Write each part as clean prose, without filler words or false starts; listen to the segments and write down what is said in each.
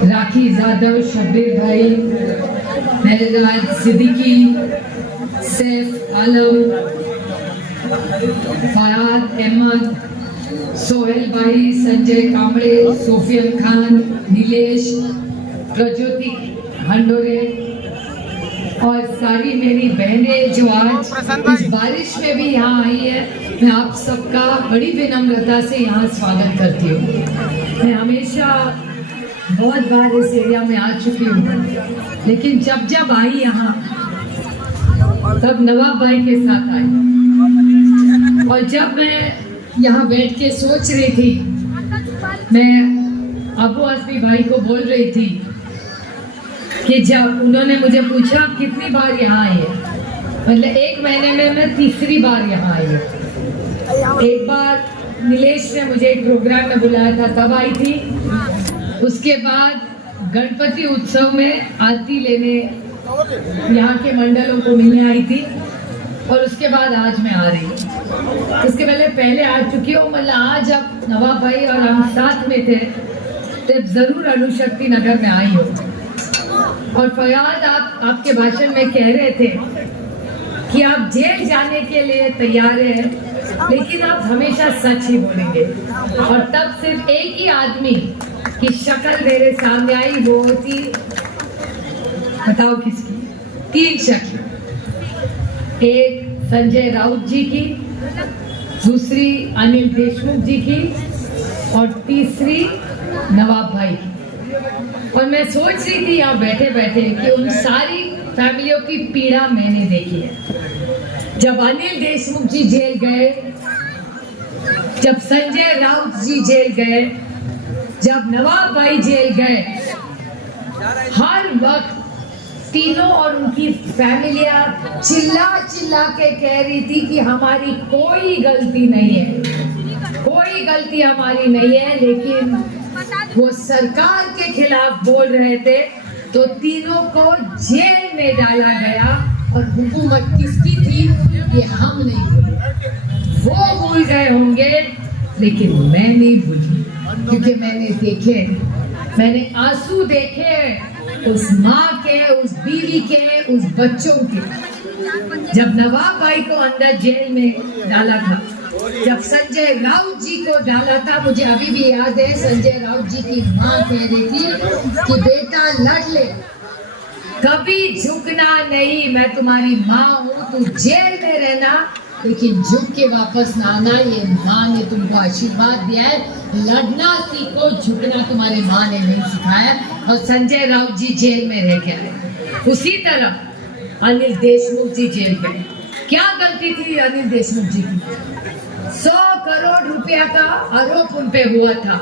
राखी जाधव, शब्बीर भाई, महराज सिद्दीकी, सैफ आलम, फराद अहमद, सोहेल भाई, संजय कांबळे, सोफियन खान, नीलेश, प्रज्योति हंडोरे और सारी मेरी बहनें जो आज इस बारिश में भी यहाँ आई है, मैं आप सबका बड़ी विनम्रता से यहाँ स्वागत करती हूँ। मैं हमेशा बहुत बार इस एरिया में आ चुकी हूँ, लेकिन जब जब आई यहाँ तब नवाब भाई के साथ आई। और जब मैं यहाँ बैठ के सोच रही थी, मैं अबू आसमी भाई को बोल रही थी कि जब उन्होंने मुझे पूछा आप कितनी बार यहाँ आई है, मतलब 1 महीने में मैं तीसरी बार यहाँ आई हूँ। एक बार नीलेश ने मुझे एक प्रोग्राम में बुलाया था तब आई थी, उसके बाद गणपति उत्सव में आरती लेने यहाँ के मंडलों को मिलने आई थी, और उसके बाद आज मैं आ रही हूँ। इसके पहले आ चुकी हूँ, मतलब आज अब नवाब भाई और हम साथ में थे तब जरूर अणुशक्ति नगर में आई हूँ। और फयाद आपके भाषण में कह रहे थे कि आप जेल जाने के लिए तैयार हैं, लेकिन आप हमेशा सच ही बोलेंगे। और तब सिर्फ एक ही आदमी की शक्ल मेरे सामने आई, वो थी, बताओ किसकी? 3 शक्ल, एक संजय राउत जी की, दूसरी अनिल देशमुख जी की और तीसरी नवाब भाई की। और मैं सोच रही थी यहाँ बैठे बैठे कि उन सारी फैमिलियों की पीड़ा मैंने देखी है। जब अनिल देशमुख जी जेल गए, जब संजय राउत जी जेल गए, जब नवाब भाई जेल गए, हर वक्त तीनों और उनकी फैमिलियां चिल्ला चिल्ला के कह रही थी कि हमारी कोई गलती नहीं है, कोई गलती हमारी नहीं है। लेकिन वो सरकार के खिलाफ बोल रहे थे तो तीनों को जेल में डाला गया। और हुकूमत किसकी थी ये हम नहीं भूले, वो भूल गए होंगे, लेकिन मैं नहीं भूली, क्योंकि मैंने देखे, मैंने आंसू देखे उस माँ के, उस बीवी के, उस बच्चों के। जब नवाब भाई को अंदर जेल में डाला था, जब संजय राउत जी को डाला था, मुझे अभी भी याद है, संजय राउत जी की माँ कह रही थी कि बेटा लड़ ले, कभी झुकना नहीं, मैं तुम्हारी माँ हूँ, तू जेल में रहना लेकिन झुक के वापस ना आना, ये माँ ने तुमको आशीर्वाद दिया है, लड़ना सीखो, झुकना तुम्हारी माँ ने नहीं सिखाया। और संजय राउत जी जेल में रह गए। उसी तरह अनिल देशमुख जी जेल गए। क्या गलती थी अनिल देशमुख जी की? 100 करोड़ रुपया का आरोप उन पे हुआ था,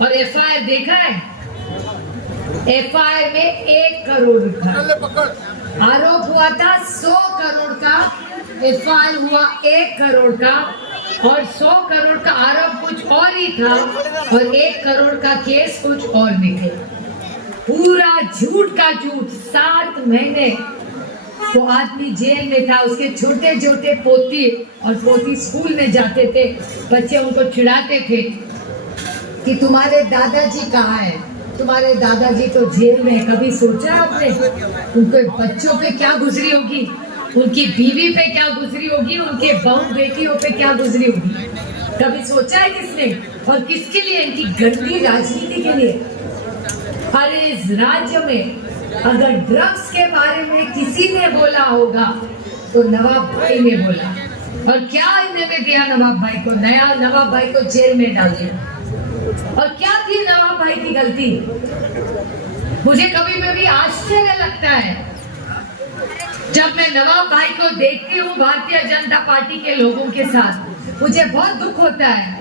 और एफआईआर देखा है, एफआईआर में 1 करोड़ रुपया आरोप हुआ था, 100 करोड़ का एफआईआर हुआ 1 करोड़ का, और 100 करोड़ का आरोप कुछ और ही था और 1 करोड़ का केस कुछ और निकला। पूरा झूठ का झूठ। 7 महीने वो आदमी जेल में था, उसके छोटे छोटे पोती और पोती स्कूल में जाते थे, बच्चे उनको चिढ़ाते थे कि तुम्हारे दादाजी कहाँ है, तुम्हारे दादाजी तो जेल में है। कभी सोचा आपने उनके बच्चों पे क्या गुजरी होगी, उनकी बीवी पे क्या गुजरी होगी, उनके बहू बेटियों पे क्या गुजरी होगी? कभी सोचा है किसने? और किसके लिए? इनकी गंदी राजनीति के लिए। हर इस राज्य में अगर ड्रग्स के बारे में किसी ने बोला होगा तो नवाब भाई ने बोला। और क्या इन्होंने दिया नवाब भाई को? नया नवाब भाई को जेल में डाल दिया। और क्या थी नवाब भाई की गलती? मुझे कभी कभी आश्चर्य लगता है जब मैं नवाब भाई को देखती हूँ भारतीय जनता पार्टी के लोगों के साथ, मुझे बहुत दुख होता है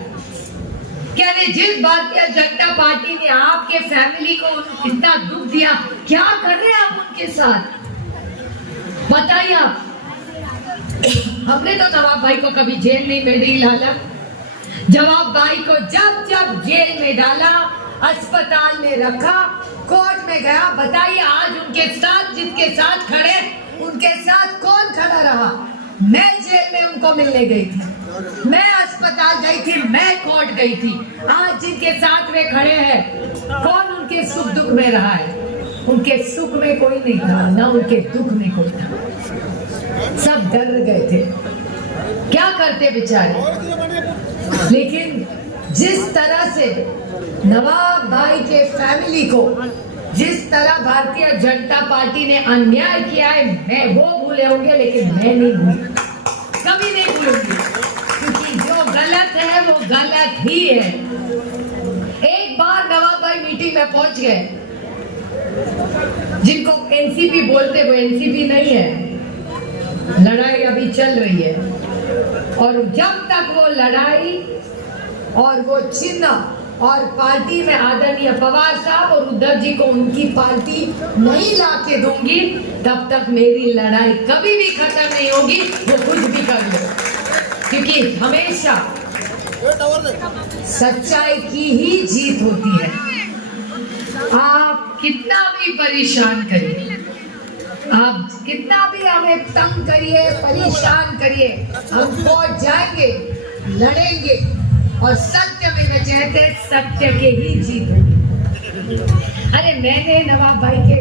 कि अरे जिस भारतीय जनता पार्टी ने आपके फैमिली को इतना दुख दिया, क्या कर रहे हैं आप उनके साथ? बताइए आप। हमने तो नवाब भाई को कभी जेल नहीं डाला। नवाब भाई को जब जब जेल में डाला, अस्पताल में रखा, कोर्ट में गया, बताइए आज उनके साथ जिसके साथ खड़े, उनके साथ कौन खड़ा रहा? मैं जेल में उनको मिलने गई थी, मैं अस्पताल गई थी, मैं कोर्ट गई थी। आज जिनके साथ वे खड़े हैं कौन उनके सुख दुख में रहा है? उनके सुख में कोई नहीं था, ना उनके दुख में कोई था। सब डर गए थे, क्या करते बेचारे। लेकिन जिस तरह से नवाब भाई के फैमिली को, जिस तरह भारतीय जनता पार्टी ने अन्याय किया है, मैं वो भूले होंगे, लेकिन मैं नहीं भूलूंगी, कभी नहीं भूलूंगी, क्योंकि जो गलत है वो गलत ही है। एक बार नवाब भाई मीटिंग में पहुंच गए, जिनको एनसीपी बोलते वो एनसीपी नहीं है, लड़ाई अभी चल रही है, और जब तक वो लड़ाई और वो चिन्ह और पार्टी में आदरणीय पवार साहब और उद्धव जी को उनकी पार्टी नहीं ला के दूंगी, तब तक मेरी लड़ाई कभी भी खत्म नहीं होगी, वो कुछ भी कर लो, क्योंकि हमेशा सच्चाई की ही जीत होती है। आप कितना भी परेशान करिए, आप कितना भी हमें तंग करिए, परेशान करिए, हम पहुंच जाएंगे, लड़ेंगे, और सत्य में जयते, सत्य के ही जीत होगी। अरे मैंने नवाब भाई के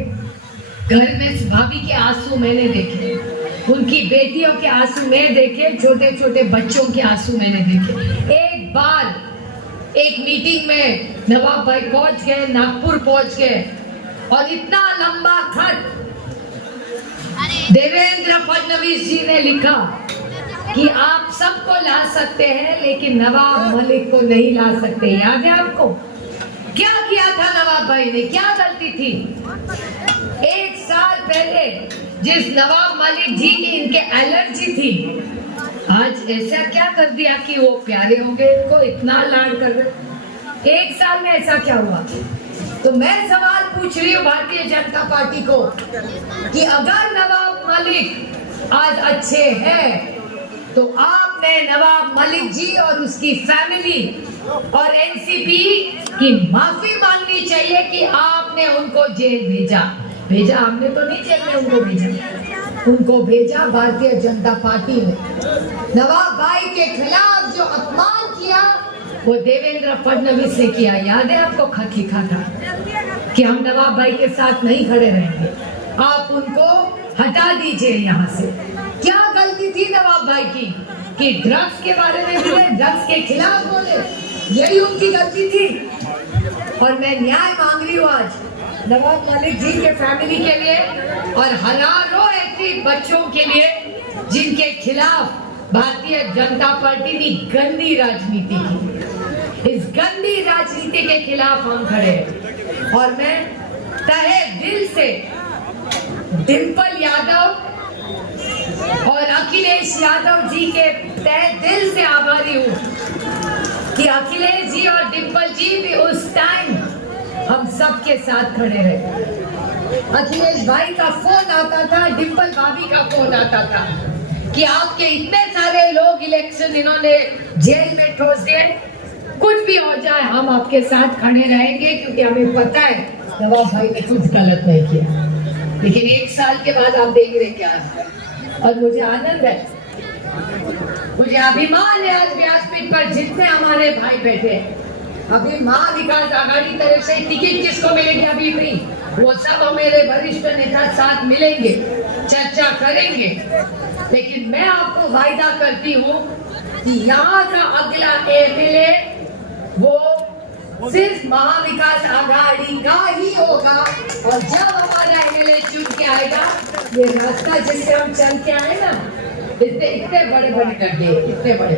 घर में भाभी के आंसू मैंने देखे, उनकी बेटियों के आंसू मैंने देखे, छोटे छोटे बच्चों के आंसू मैंने देखे। एक बार एक मीटिंग में नवाब भाई पहुंच गए, नागपुर पहुंच गए, और इतना लंबा खत देवेंद्र फडणवीस जी ने लिखा कि आप सबको ला सकते हैं, लेकिन नवाब मलिक को नहीं ला सकते। याद है आपको क्या किया था नवाब भाई ने, क्या गलती थी? एक साल पहले जिस नवाब मलिक जी की इनके एलर्जी थी, आज ऐसा क्या कर दिया कि वो प्यारे हो गए, इनको इतना लाड कर रहे। एक साल में ऐसा क्या हुआ? तो मैं सवाल पूछ रही हूँ भारतीय जनता पार्टी को कि अगर नवाब मलिक आज अच्छे हैं, तो आपने नवाब मलिक जी और उसकी फैमिली और एनसीपी की माफी मांगनी चाहिए कि आपने उनको जेल भेजा। हमने तो नहीं जेल में उनको भेजा, उनको भेजा भारतीय जनता पार्टी ने। नवाब भाई के खिलाफ जो अपमान किया वो देवेंद्र फडणवीस ने किया। याद है आपको खत लिखा था कि हम नवाब भाई के साथ नहीं खड़े रहेंगे, आप उनको हटा दीजिए यहाँ से। क्या गलती थी नवाब भाई की कि ड्रग्स के बारे में बोले, ड्रग्स के खिलाफ बोले, यही उनकी गलती थी। और मैं न्याय मांग रही हूँ आज नवाब मलिक जी के फैमिली के लिए और हजारों ऐसे बच्चों के लिए जिनके खिलाफ भारतीय जनता पार्टी ने गंदी राजनीति की। इस गंदी राजनीति के खिलाफ हम खड़े हैं, और मैं तहे दिल से डिंपल यादव और अखिलेश यादव जी के तहे दिल से आभारी हूँ कि अखिलेश जी और डिंपल जी भी उस टाइम हम सबके साथ खड़े रहे। अखिलेश भाई का फोन आता था, डिंपल भाभी का फोन आता था कि आपके इतने सारे लोग इलेक्शन इन्होंने जेल में ठोस दिए, कुछ भी हो जाए हम आपके साथ खड़े रहेंगे, क्योंकि हमें पता है नवाब भाई ने कुछ गलत नहीं किया। लेकिन एक साल के बाद आप देख रहे क्या, और मुझे आनंद है, मुझे अभिमान है आज व्यासपीठ पर जितने हमारे भाई बैठे हैं। अभी महाविकास आघाड़ी तरफ से टिकट किसको मिलेगी अभी फ्री, वो सब हमारे वरिष्ठ नेता साथ मिलेंगे, चर्चा करेंगे। लेकिन मैं आपको वायदा करती हूँ कि यहाँ का अगला एमएलए वो सिर्फ महाविकास आघाड़ी का ही होगा, और जब हमारा एमएलए चुन के आएगा, ये रास्ता जिससे हम चल के आए ना, इतने बड़े बड़े गड्ढे, इतने बड़े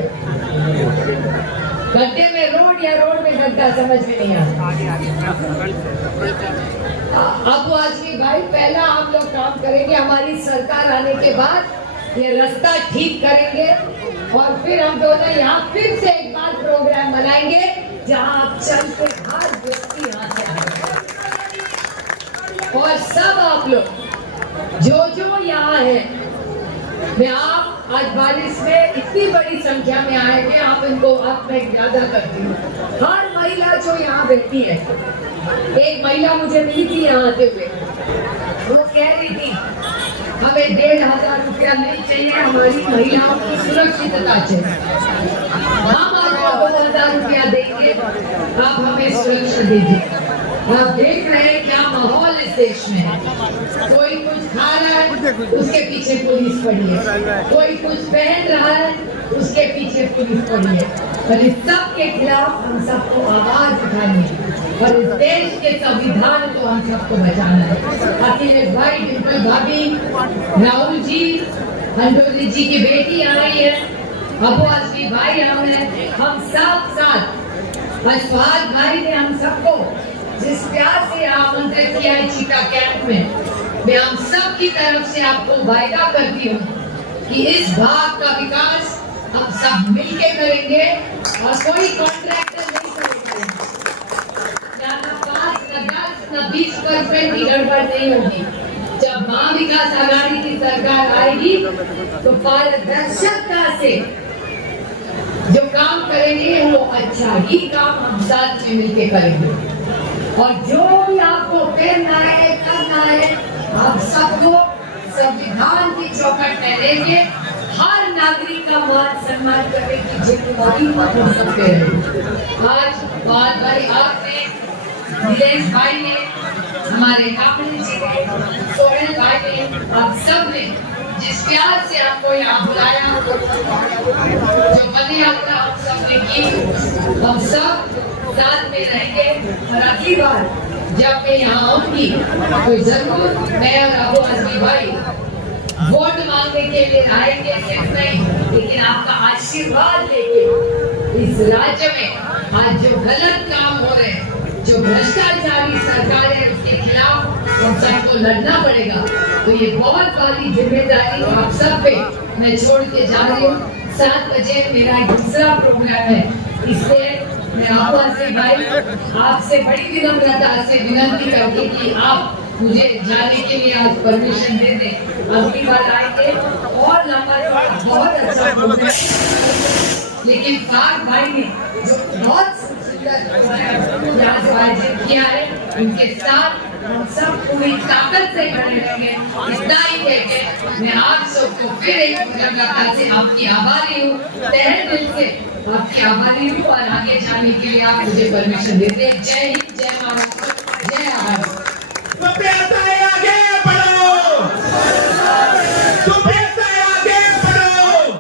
गड्ढे में रोड या रोड में गड्ढा समझ में नहीं आता। अब आजमी भाई पहला हम लोग काम करेंगे, हमारी सरकार आने के बाद ये रास्ता ठीक करेंगे, और फिर हम दोनों यहाँ फिर से एक बार प्रोग्राम बनाएंगे जहाँ आप चलते हर व्यक्ति यहाँ से आएगा, और सब आप लोग जो यहाँ है, मैं आप आज बारिश में इतनी बड़ी संख्या में आए हैं, आप इनको आप मैं यादा करती हूँ। हर महिला जो यहाँ बैठी है, एक महिला मुझे मिली थी यहाँ आते हुए, वो कह रही थी हमें 1500 रुपया नहीं चाहिए, हमारी महिलाओं की सुरक्षितता चाहिए, हम आपको 2000 रुपया देंगे, आप हमें सुरक्षा दीजिए। आप देख रहे हैं क्या माहौल इस देश में है। कोई कुछ खा रहा है उसके पीछे पुलिस पड़ी है, कोई कुछ पहन रहा है उसके पीछे पुलिस पड़ी है। पर इस सब के खिलाफ हम सबको आवाज उठानी है और इस देश के संविधान को हम सबको बचाना है। अखिलेश भाई, डिम्पल भाभी, राहुल जी, हंडोली जी की बेटी आ रही है, अबू आसमी भाई आ रहे हैं, हम सब साथ अशफाक भाई ने हम सबको जिस प्यार से आमंत्रित किया है चीता कैंप में, मैं हम सब की तरफ से आपको वायदा करती हूँ कि इस भाग का विकास हम सब मिलके करेंगे और कोई कॉन्ट्रैक्टर नहीं करेगा। ना 5 ना 10 ना 20% की गड़बड़ नहीं होगी। जब महा विकास आघाड़ी की सरकार आएगी तो पारदर्शिता से जो काम करेंगे वो अच्छा ही काम हम साथ में मिलके करेंगे। और जो भी आपको करना है आप सबको संविधान की चौखट में लेके हर नागरिक का मान सम्मान करने की जिम्मेदारी हम सब पे है। आज बहुत भाई आपने, दिनेश भाई ने, हमारे काबिल जी ने, सोहेल भाई ने, आप सब ने जिस प्यार से आपको यहाँ बुलाया, जो पद यात्रा हम सब ने की, हम सब साथ में रहेंगे। और अगली बार जब मैं यहाँ आऊंगी तो जरूर मैं और अबू आसमी भाई वोट मांगने के लिए आएंगे, सिर्फ नहीं लेकिन आपका आशीर्वाद लेके इस राज्य में आज जो गलत काम हो रहे हैं, जो भ्रष्टाचारी सरकार है उसके खिलाफ हम सबको लड़ना पड़ेगा। तो ये बहुत बड़ी जिम्मेदारी आप सब पे मैं छोड़ के जा रही हूँ। 7 बजे मेरा दूसरा प्रोग्राम है, इसलिए मैं आपसे भाई आपसे बड़ी विनम्रता से विनती करती कि आप मुझे जाने के लिए आज परमिशन दे दें। अगली बार आएंगे और लंबा बहुत अच्छा प्रोग्राम, लेकिन पाक भाई ने जो बहुत किया है उनके साथ हम सब पूरी ताकत से खड़े रहेंगे। इतना ही कहकर मैं आप सबको फिर एक बार से आपकी आभारी हूँ, तहे दिल से आपकी आभारी हूँ और आगे जाने के लिए आप मुझे परमिशन देते हैं। जय हिंद, जय महाराष्ट्र।